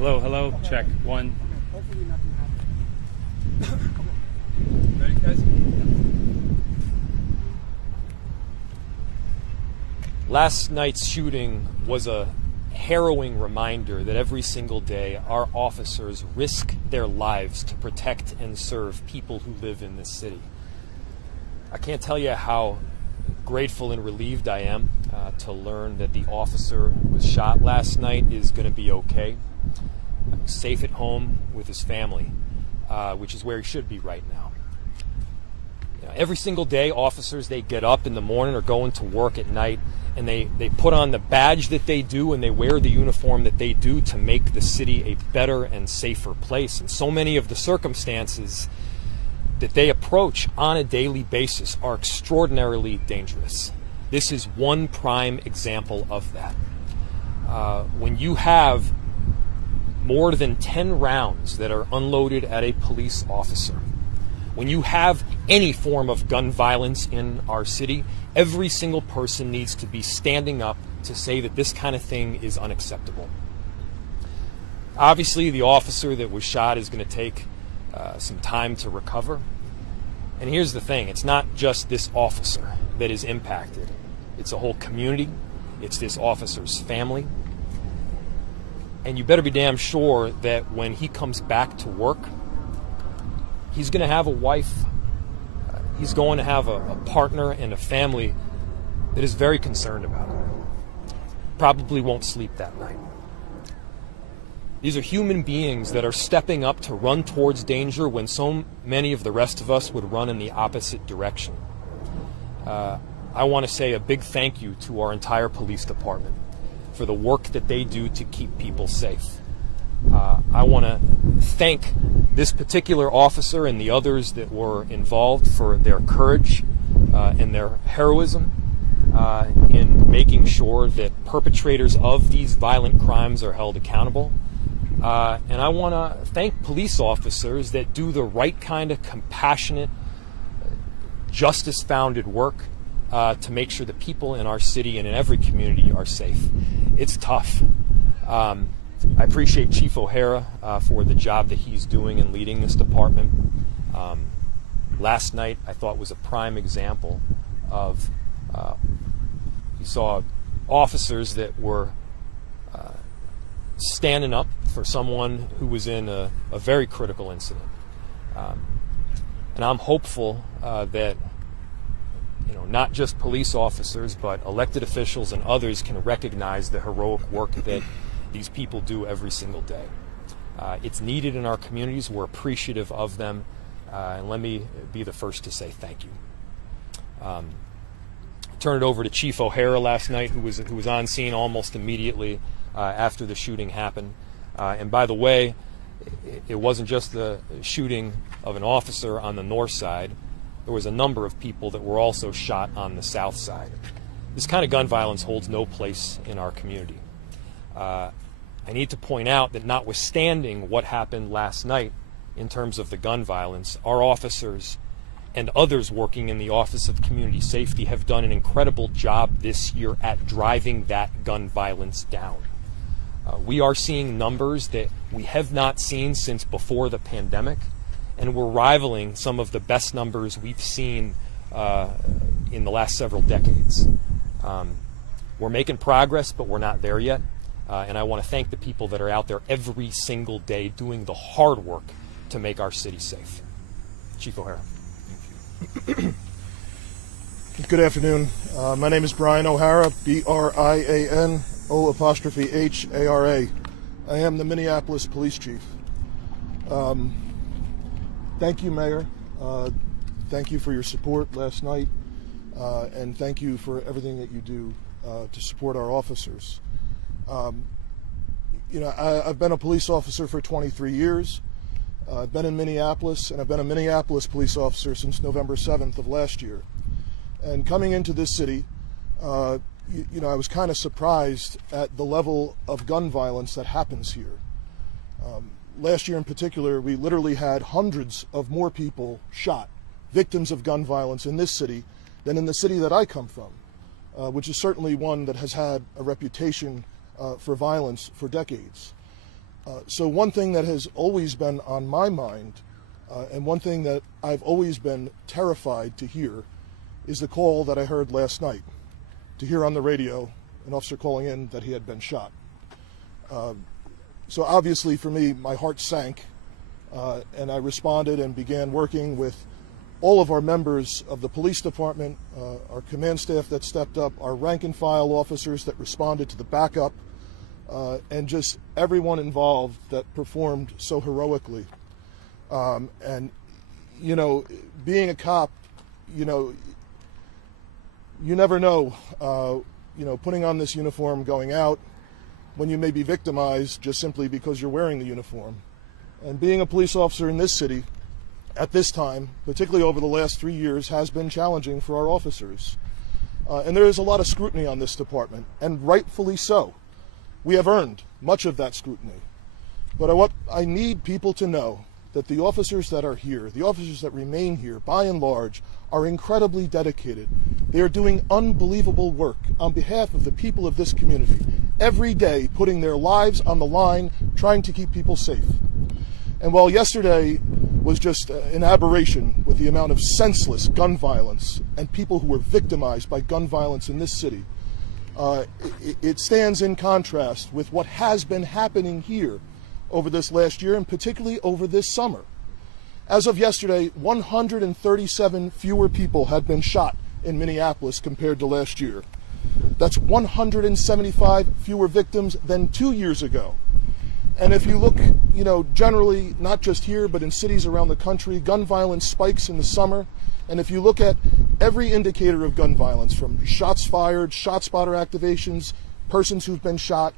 Hello, hello, okay. Check, one. Hopefully nothing happens. Ready, guys? Last night's shooting was a harrowing reminder that every single day our officers risk their lives to protect and serve people who live in this city. I can't tell you how grateful and relieved I am to learn that the officer who was shot last night is going to be okay, safe at home with his family, which is where he should be right now. You know, every single day, officers, they get up in the morning or going to work at night, and they put on the badge that they do and they wear the uniform that they do to make the city a better and safer place. And so many of the circumstances that they approach on a daily basis are extraordinarily dangerous. This is one prime example of that. When you have more than 10 rounds that are unloaded at a police officer, when you have any form of gun violence in our city, every single person needs to be standing up to say that this kind of thing is unacceptable. Obviously, the officer that was shot is going to take some time to recover. And here's the thing, it's not just this officer that is impacted. It's a whole community. It's this officer's family. And you better be damn sure that when he comes back to work, he's going to have a wife. He's going to have a partner and a family that is very concerned about him. Probably won't sleep that night. These are human beings that are stepping up to run towards danger when so many of the rest of us would run in the opposite direction. I want to say a big thank you to our entire police department for the work that they do to keep people safe. I want to thank this particular officer and the others that were involved for their courage and their heroism in making sure that perpetrators of these violent crimes are held accountable. And I want to thank police officers that do the right kind of compassionate, justice-founded work to make sure that people in our city and in every community are safe. It's tough. I appreciate Chief O'Hara for the job that he's doing in leading this department. Last night, I thought, was a prime example of you saw officers that were standing up for someone who was in a very critical incident. And I'm hopeful that not just police officers, but elected officials and others can recognize the heroic work that these people do every single day. It's needed in our communities. We're appreciative of them. And let me be the first to say thank you. Turn it over to Chief O'Hara last night, who was on scene almost immediately after the shooting happened. And by the way, it wasn't just the shooting of an officer on the north side. There was a number of people that were also shot on the south side. This kind of gun violence holds no place in our community. I need to point out that notwithstanding what happened last night in terms of the gun violence, our officers and others working in the Office of Community Safety have done an incredible job this year at driving that gun violence down. We are seeing numbers that we have not seen since before the pandemic, and we're rivaling some of the best numbers we've seen in the last several decades. We're making progress, but we're not there yet. And I want to thank the people that are out there every single day doing the hard work to make our city safe. Chief O'Hara. Thank you. Good afternoon. My name is Brian O'Hara, B-R-I-A-N-O''H-A-R-A. I am the Minneapolis Police Chief. Thank you, Mayor. Thank you for your support last night, and thank you for everything that you do to support our officers. I've been a police officer for 23 years. I've been in Minneapolis, and I've been a Minneapolis police officer since November 7th of last year. And coming into this city, I was kind of surprised at the level of gun violence that happens here. Last year in particular, we literally had hundreds of more people shot, victims of gun violence in this city than in the city that I come from, which is certainly one that has had a reputation for violence for decades. So one thing that has always been on my mind, and one thing that I've always been terrified to hear, is the call that I heard last night, to hear on the radio an officer calling in that he had been shot. So obviously for me, my heart sank, and I responded and began working with all of our members of the police department, our command staff that stepped up, our rank and file officers that responded to the backup, and just everyone involved that performed so heroically. And, you know, being a cop, you know, you never know, you know, putting on this uniform, going out, when you may be victimized just simply because you're wearing the uniform. And being a police officer in this city at this time, particularly over the last 3 years, has been challenging for our officers. And there is a lot of scrutiny on this department, and rightfully so. We have earned much of that scrutiny. But what I need people to know that the officers that are here, the officers that remain here, by and large, are incredibly dedicated. They are doing unbelievable work on behalf of the people of this community, every day putting their lives on the line, trying to keep people safe. And while yesterday was just an aberration with the amount of senseless gun violence and people who were victimized by gun violence in this city, it stands in contrast with what has been happening here over this last year, and particularly over this summer. As of yesterday, 137 fewer people had been shot in Minneapolis compared to last year. That's 175 fewer victims than 2 years ago. And if you look, you know, generally, not just here, but in cities around the country, gun violence spikes in the summer. And if you look at every indicator of gun violence, from shots fired, shot spotter activations, persons who've been shot,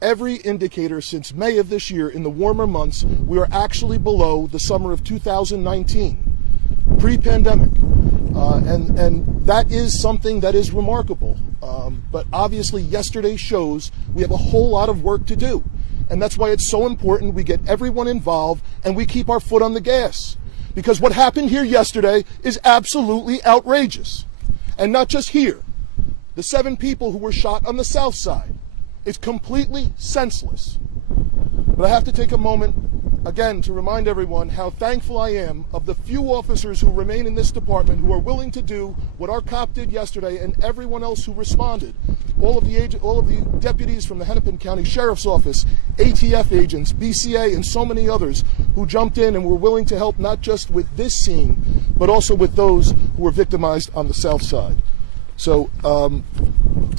every indicator since May of this year, in the warmer months, we are actually below the summer of 2019, pre-pandemic. And that is something that is remarkable. But obviously yesterday shows we have a whole lot of work to do. And that's why it's so important we get everyone involved and we keep our foot on the gas. Because what happened here yesterday is absolutely outrageous. And not just here. The 7 people who were shot on the south side. It's completely senseless. But I have to take a moment, again, to remind everyone how thankful I am of the few officers who remain in this department who are willing to do what our cop did yesterday, and everyone else who responded. All of the deputies from the Hennepin County Sheriff's Office, ATF agents, BCA, and so many others who jumped in and were willing to help not just with this scene, but also with those who were victimized on the south side. So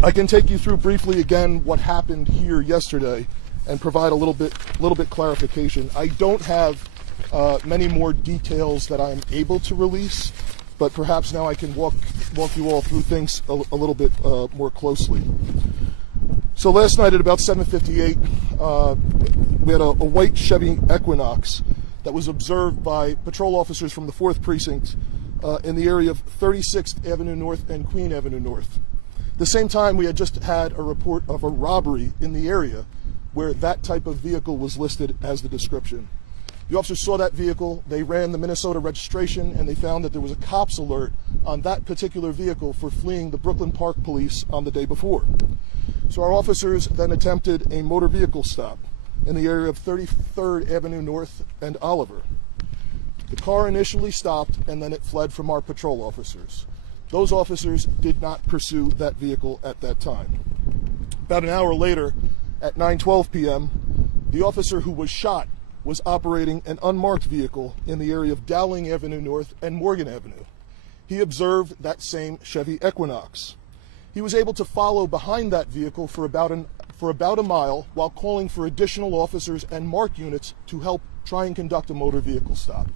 I can take you through briefly again what happened here yesterday and provide a little bit clarification. I don't have many more details that I'm able to release, but perhaps now I can walk you all through things a little bit more closely. So last night at about 7:58, we had a white Chevy Equinox that was observed by patrol officers from the 4th Precinct in the area of 36th Avenue North and Queen Avenue North. The same time, we had just had a report of a robbery in the area where that type of vehicle was listed as the description. The officers saw that vehicle, they ran the Minnesota registration, and they found that there was a cops alert on that particular vehicle for fleeing the Brooklyn Park Police on the day before. So our officers then attempted a motor vehicle stop in the area of 33rd Avenue North and Oliver. The car initially stopped, and then it fled from our patrol officers. Those officers did not pursue that vehicle at that time. About an hour later, at 9:12 p.m., the officer who was shot was operating an unmarked vehicle in the area of Dowling Avenue North and Morgan Avenue. He observed that same Chevy Equinox. He was able to follow behind that vehicle for about a mile while calling for additional officers and MARC units to help try and conduct a motor vehicle stop.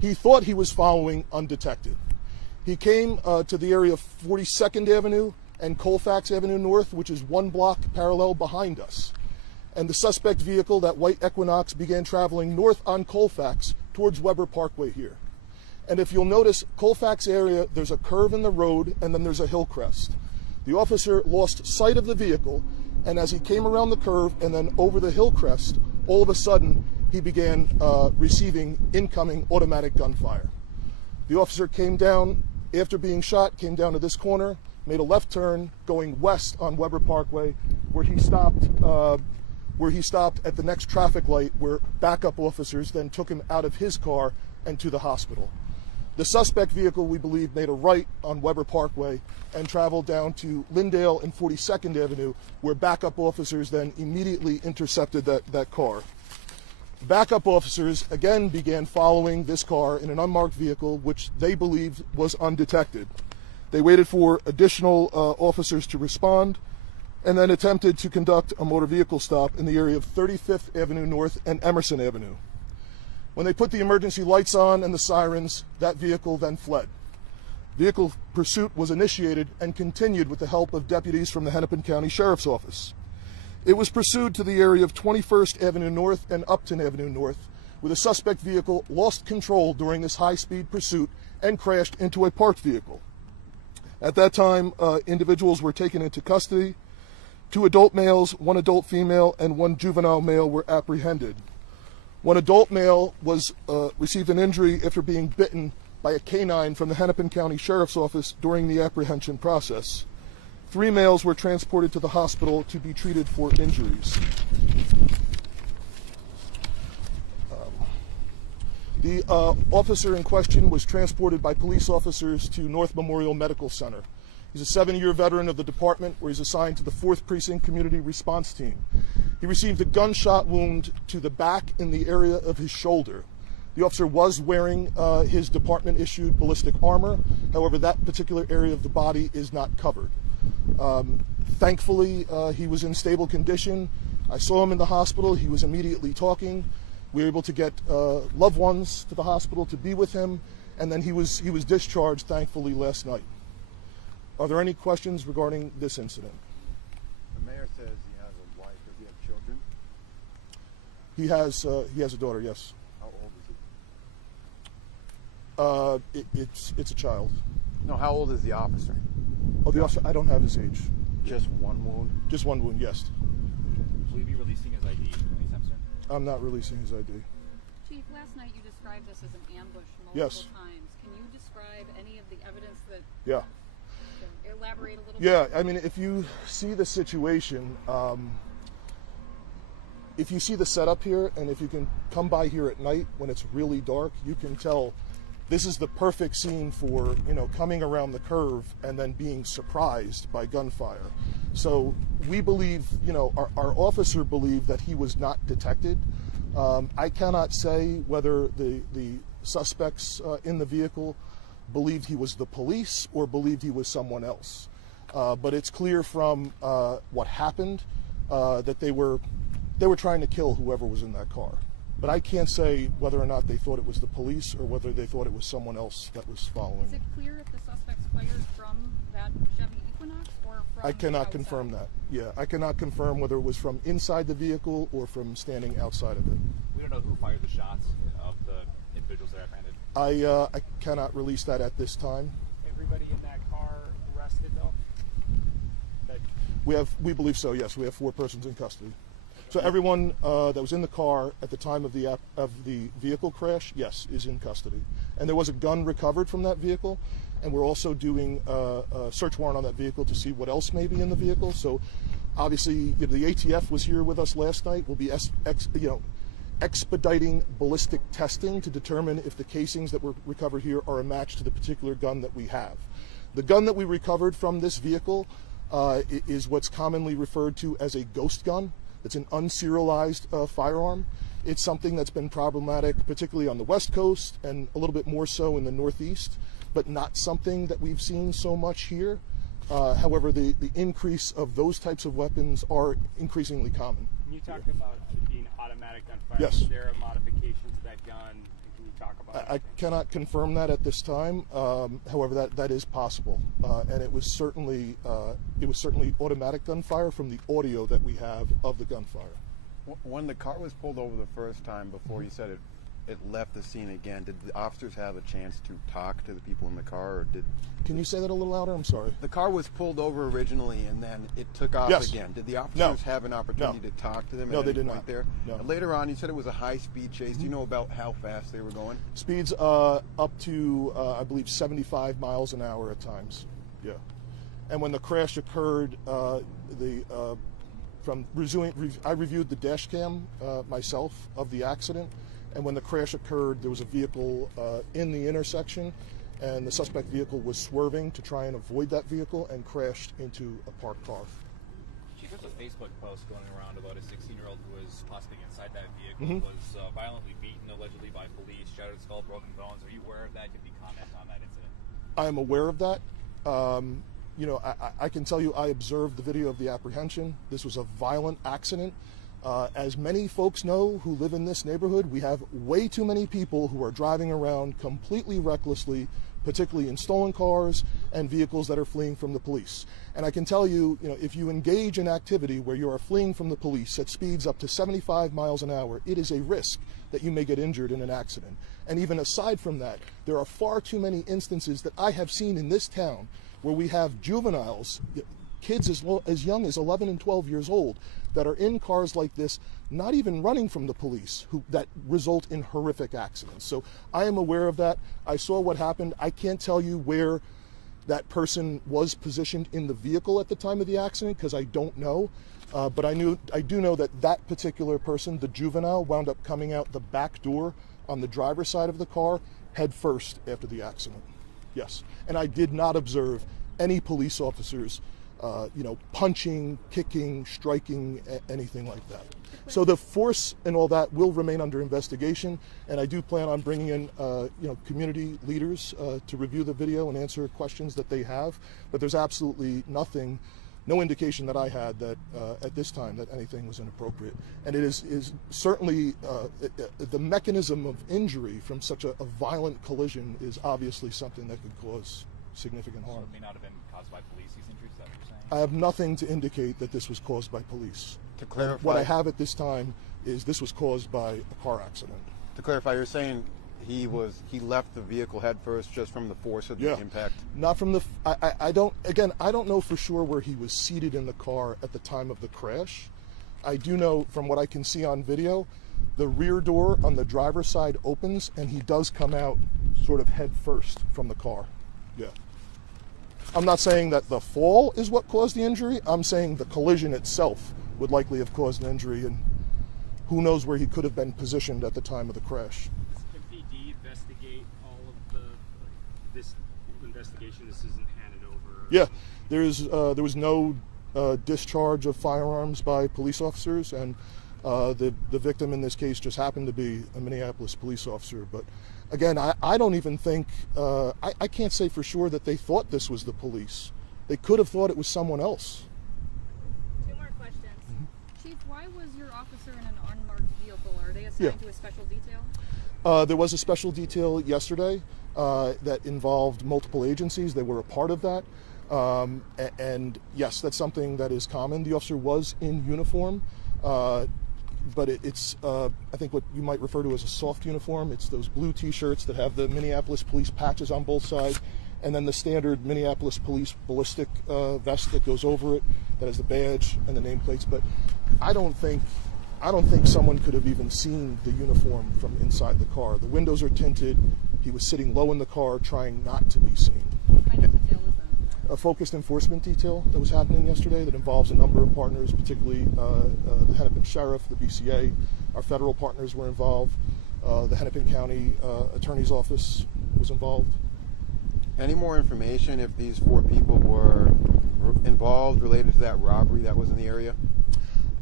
He thought he was following undetected. He came to the area of 42nd Avenue and Colfax Avenue North, which is 1 block parallel behind us. And the suspect vehicle, that white Equinox, began traveling north on Colfax towards Weber Parkway here. And if you'll notice, Colfax area, there's a curve in the road and then there's a hill crest. The officer lost sight of the vehicle, and as he came around the curve and then over the hill crest, all of a sudden he began receiving incoming automatic gunfire. The officer came down, after being shot, came down to this corner, made a left turn going west on Weber Parkway, where he stopped where he stopped at the next traffic light, where backup officers then took him out of his car and to the hospital. The suspect vehicle, we believe, made a right on Weber Parkway and traveled down to Lyndale and 42nd Avenue, where backup officers then immediately intercepted that car. Backup officers again began following this car in an unmarked vehicle, which they believed was undetected. They waited for additional officers to respond and then attempted to conduct a motor vehicle stop in the area of 35th Avenue North and Emerson Avenue. When they put the emergency lights on and the sirens, that vehicle then fled. Vehicle pursuit was initiated and continued with the help of deputies from the Hennepin County Sheriff's Office. It was pursued to the area of 21st Avenue North and Upton Avenue North, where the suspect vehicle lost control during this high-speed pursuit and crashed into a parked vehicle. At that time, individuals were taken into custody. 2 adult males, 1 adult female, and 1 juvenile male were apprehended. 1 adult male received an injury after being bitten by a canine from the Hennepin County Sheriff's Office during the apprehension process. 3 males were transported to the hospital to be treated for injuries. The officer in question was transported by police officers to North Memorial Medical Center. He's a 7-year veteran of the department, where he's assigned to the 4th Precinct Community Response Team. He received a gunshot wound to the back in the area of his shoulder. The officer was wearing his department-issued ballistic armor. However, that particular area of the body is not covered. Thankfully, he was in stable condition. I saw him in the hospital. He was immediately talking. We were able to get loved ones to the hospital to be with him, and then he was discharged, thankfully, last night. Are there any questions regarding this incident? The mayor says he has a wife. Does he have children? He has a daughter, yes. How old is he? It's a child. No, how old is the officer? Oh, the officer, I don't have his age. Just 1 wound? Just 1 wound, yes. Will you be releasing his ID anytime soon? I'm not releasing his ID. Chief, last night you described this as an ambush multiple Yes. times. Can you describe any of the evidence that... Yeah. Elaborate a little bit? Yeah, I mean, if you see the situation, if you see the setup here, and if you can come by here at night when it's really dark, you can tell this is the perfect scene for, coming around the curve and then being surprised by gunfire. So we believe, our officer believed that he was not detected. I cannot say whether the suspects in the vehicle believed he was the police or believed he was someone else. But it's clear from what happened that they were trying to kill whoever was in that car. But I can't say whether or not they thought it was the police or whether they thought it was someone else that was following. Is it clear if the suspects fired from that Chevy Equinox or from I cannot outside? confirm that. Yeah, I cannot confirm whether it was from inside the vehicle or from standing outside of it. We don't know who fired the shots of the individuals that are apprehended. I cannot release that at this time. Everybody in that car arrested, though? We believe so, yes. We have 4 persons in custody. So everyone that was in the car at the time of the vehicle crash, yes, is in custody. And there was a gun recovered from that vehicle, and we're also doing a search warrant on that vehicle to see what else may be in the vehicle. So obviously, the ATF was here with us last night. We'll be expediting ballistic testing to determine if the casings that were recovered here are a match to the particular gun that we have. The gun that we recovered from this vehicle is what's commonly referred to as a ghost gun. It's an unserialized firearm. It's something that's been problematic, particularly on the West Coast and a little bit more so in the Northeast, but not something that we've seen so much here. However, the increase of those types of weapons are increasingly common. You talked about it being automatic gunfire. Yes. Is there a modification to that gun? Can you talk about it? I cannot confirm that at this time. However, that is possible, and it was certainly automatic gunfire from the audio that we have of the gunfire. When the car was pulled over the first time, before you said it left the scene again, did the officers have a chance to talk to the people in the car, or did... Can you say that a little louder? I'm sorry. The car was pulled over originally, and then it took off Yes. again. Did the officers have an opportunity No. to talk to them? No, at they any did point not. There? No. And later on, you said it was a high-speed chase. Do you know about how fast they were going? Speeds up to, I believe, 75 miles an hour at times. Yeah. And when the crash occurred, the I reviewed the dash cam myself of the accident, and when the crash occurred, there was a vehicle in the intersection, and the suspect vehicle was swerving to try and avoid that vehicle and crashed into a parked car. Chief, there's a Facebook post going around about a 16-year-old who was possibly inside that vehicle, was violently beaten allegedly by police, shattered skull, broken bones. Are you aware of that? Could you comment on that incident? I am aware of that. You know, I can tell you I observed the video of the apprehension. This was a violent accident. As many folks know who live in this neighborhood, we have way too many people who are driving around completely recklessly, particularly in stolen cars and vehicles that are fleeing from the police. And I can tell you, if you engage in activity where you are fleeing from the police at speeds up to 75 miles an hour, it is a risk that you may get injured in an accident. And even aside from that, there are far too many instances that I have seen in this town where we have juveniles, kids as young as 11 and 12 years old, that are in cars like this, not even running from the police, that result in horrific accidents. So I am aware of that. I saw what happened. I can't tell you where that person was positioned in the vehicle at the time of the accident because I don't know. But I do know that that particular person, the juvenile, wound up coming out the back door on the driver's side of the car head first after the accident. Yes, and I did not observe any police officers punching, kicking, striking, anything like that. So the force and all that will remain under investigation, and I do plan on bringing in community leaders to review the video and answer questions that they have. But there's absolutely no indication that I had that at this time that anything was inappropriate. And it is certainly the mechanism of injury from such a violent collision is obviously something that could cause significant harm. So it may not have been caused by police, these injuries, is that what you're saying? I have nothing to indicate that this was caused by police. To clarify, what I have at this time is this was caused by a car accident. To clarify, you're saying he left the vehicle head first just from the force of the impact? Not from the. I don't know for sure where he was seated in the car at the time of the crash. I do know from what I can see on video, the rear door on the driver's side opens and he does come out sort of head first from the car. Yeah. I'm not saying that the fall is what caused the injury. I'm saying the collision itself would likely have caused an injury, and who knows where he could have been positioned at the time of the crash. Does MPD investigate all of this investigation? This isn't handed over? Yeah, there was no discharge of firearms by police officers, and the victim in this case just happened to be a Minneapolis police officer. But again, I don't even think, I can't say for sure that they thought this was the police. They could have thought it was someone else. Two more questions. Chief, why was your officer in an unmarked vehicle? Are they assigned to a special detail? There was a special detail yesterday that involved multiple agencies. They were a part of that. And yes, that's something that is common. The officer was in uniform. But it's, I think, what you might refer to as a soft uniform. It's those blue T-shirts that have the Minneapolis police patches on both sides, and then the standard Minneapolis police ballistic vest that goes over it, that has the badge and the nameplates. But I don't think someone could have even seen the uniform from inside the car. The windows are tinted. He was sitting low in the car, trying not to be seen. What kind of detail was that? A focused enforcement detail that was happening yesterday that involves a number of partners, particularly the Hennepin Sheriff, the BCA. Our federal partners were involved. The Hennepin County Attorney's Office was involved. Any more information if these 4 people were involved related to that robbery that was in the area?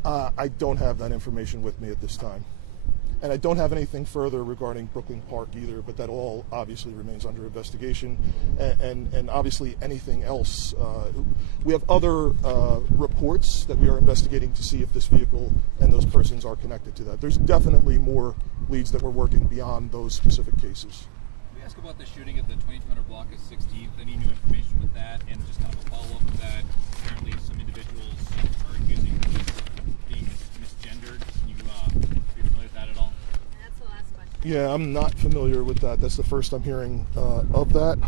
I don't have that information with me at this time. And I don't have anything further regarding Brooklyn Park either, but that all obviously remains under investigation. And obviously anything else. We have other reports that we are investigating to see if this vehicle and those persons are connected to that. There's definitely more leads that we're working beyond those specific cases. Can we ask about the shooting at the 2200 block of 16th? Any new information with that? And just kind of a follow-up to that, apparently some individuals are accusing police of being misgendered. Can you be familiar with that at all? That's the last question. Yeah, I'm not familiar with that. That's the first I'm hearing of that.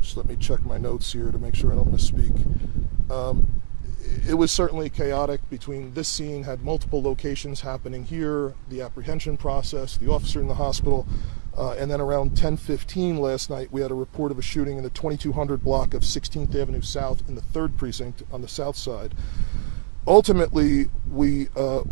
Just let me check my notes here to make sure I don't misspeak. It was certainly chaotic. Between this scene, had multiple locations happening here, the apprehension process, the officer in the hospital. And then around 10:15 last night, we had a report of a shooting in the 2200 block of 16th Avenue South in the 3rd Precinct on the south side. Ultimately, we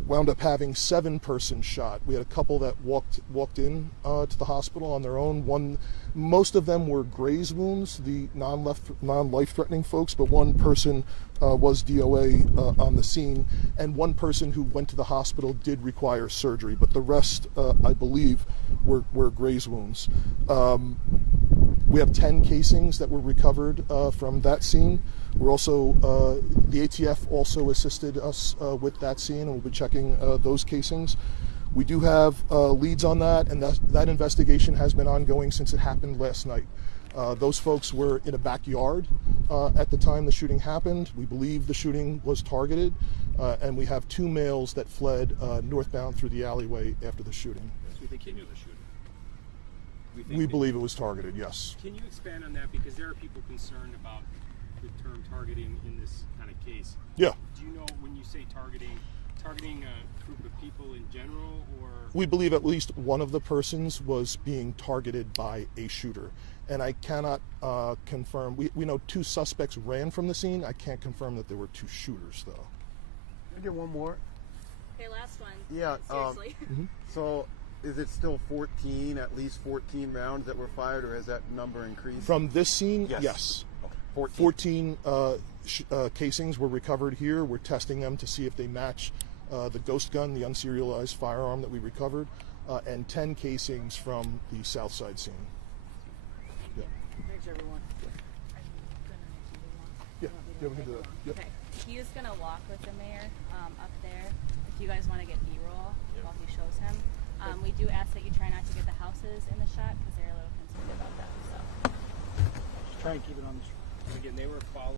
wound up having 7 persons shot. We had a couple that walked in to the hospital on their own. Most of them were graze wounds, the non-life-threatening folks, but one person was DOA on the scene, and one person who went to the hospital did require surgery, but the rest, I believe, were graze wounds. We have 10 casings that were recovered from that scene. We're also, the ATF also assisted us with that scene, and we'll be checking those casings. We do have leads on that, and that investigation has been ongoing since it happened last night. Those folks were in a backyard at the time the shooting happened. We believe the shooting was targeted, and we have 2 males that fled northbound through the alleyway after the shooting. So they continue the shooting. We believe it was targeted, yes. Can you expand on that? Because there are people concerned about the term targeting in this kind of case. Yeah. Do you know when you say targeting a group of people in general, or? We believe at least one of the persons was being targeted by a shooter. And I cannot confirm. We know 2 suspects ran from the scene. I can't confirm that there were 2 shooters, though. Can I get one more? Okay, last one. Yeah. Seriously. So is it still 14, at least 14 rounds that were fired, or has that number increased? From this scene, Yes. yes. Okay. 14 casings were recovered here. We're testing them to see if they match the ghost gun, the unserialized firearm that we recovered, and 10 casings from the south side scene. Yeah. Thanks, everyone. Yeah, we can do that. Yep. Okay, he's gonna walk with the mayor up there. If you guys want to get B-roll while he shows him, we do ask that you try not to get the houses in the shot because they're a little concerned about that. So. Just try and keep it on the. Again, they were following.